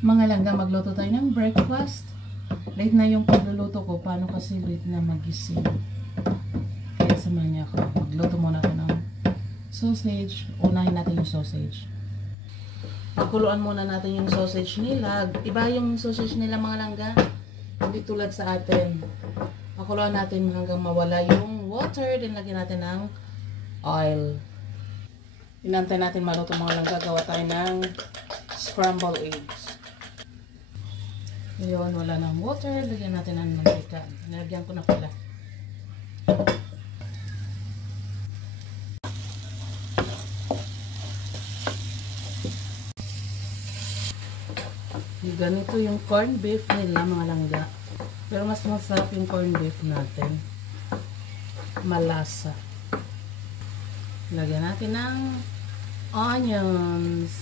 Mga langga, magluto tayo ng breakfast. Late na yung pagluluto ko. Paano kasi late na magising? Kaya samahan niya ako. Magluto muna ako ng sausage. Unahin natin yung sausage. Pagkuluan muna natin yung sausage nila. Iba yung sausage nila mga langga. Hindi tulad sa atin. Pakuluan natin hanggang mawala yung water. Then lagyan natin ng oil. Inantay natin maluto mga langga. Gawa tayo ng scrambled eggs. Ngayon, wala ng water. Lagyan natin ng mantika. Nilagyan ko na pala. Ganito yung corned beef nila mga langga. Pero mas masarap yung corned beef natin. Malasa. Lagyan natin ng onions.